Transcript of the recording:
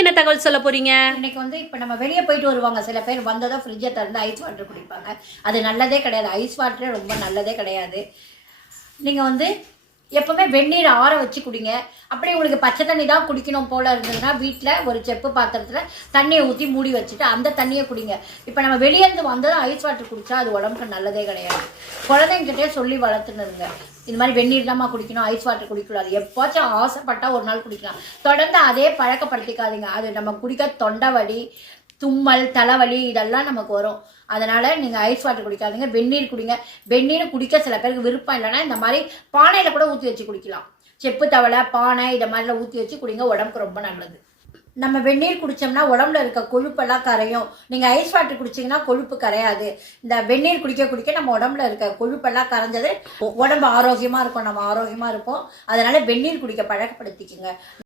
என்ன தகவல் சொல்ல போறீங்க? இன்னைக்கு வந்து இப்போ நம்ம வெளியே போயிட்டு வருவாங்க. சில பேர் வந்ததும் ஃப்ரிட்ஜை திறந்து ஐஸ் வாட்டர் குடிப்பாங்க. அது நல்லதே கிடையாது. ஐஸ் வாட்டரே ரொம்ப நல்லதே கிடையாது. நீங்கள் வந்து எப்பவுமே வெந்நீர் ஆற வச்சு குடிங்க. அப்படியே உங்களுக்கு பச்சை தண்ணி தான் குடிக்கணும் போல இருந்ததுன்னா வீட்டில் ஒரு செப்பு பாத்திரத்தில் தண்ணியை ஊற்றி மூடி வச்சுட்டு அந்த தண்ணியை குடிங்க. இப்போ நம்ம வெளியேருந்து வந்ததும் ஐஸ் வாட்டர் குடித்தா அது உடம்புக்கு நல்லதே கிடையாது. குழந்தைங்கிட்டே சொல்லி வளர்த்துனுருங்க. இது மாதிரி வெந்நீர் தாம்மா குடிக்கணும் ஐஸ் வாட்டர் குடிக்கக்கூடாது. எப்போச்சும் ஆசைப்பட்டா ஒரு நாள் குடிக்கலாம். தொடர்ந்து அதே பழக்கப்படுத்திக்காதீங்க. அது நம்ம குடிக்க தொண்டை வலி தும்மல் தலைவலி இதெல்லாம் நமக்கு வரும். அதனால நீங்கள் ஐஸ் வாட்டர் குடிக்காதீங்க வெந்நீர் குடிங்க. வெந்நீர் குடிக்க சில பேருக்கு விருப்பம் இல்லைன்னா இந்த மாதிரி பானையில் கூட ஊற்றி வச்சு குடிக்கலாம். செப்பு தவளை பானை இதை மாதிரிலாம் ஊற்றி வச்சு குடிங்க உடம்புக்கு ரொம்ப நல்லது. நம்ம வெந்நீர் குடித்தோம்னா உடம்புல இருக்க கொழுப்பெல்லாம் கரையும். நீங்கள் ஐஸ் வாட்டர் குடிச்சிங்கன்னா கொழுப்பு கரையாது. இந்த வெந்நீர் குடிக்க குடிக்க நம்ம உடம்புல இருக்க கொழுப்பெல்லாம் கரைஞ்சது உடம்பு ஆரோக்கியமாக இருக்கும் நம்ம ஆரோக்கியமாக இருப்போம். அதனால வெந்நீர் குடிக்க பழக்கப்படுத்திக்கோங்க.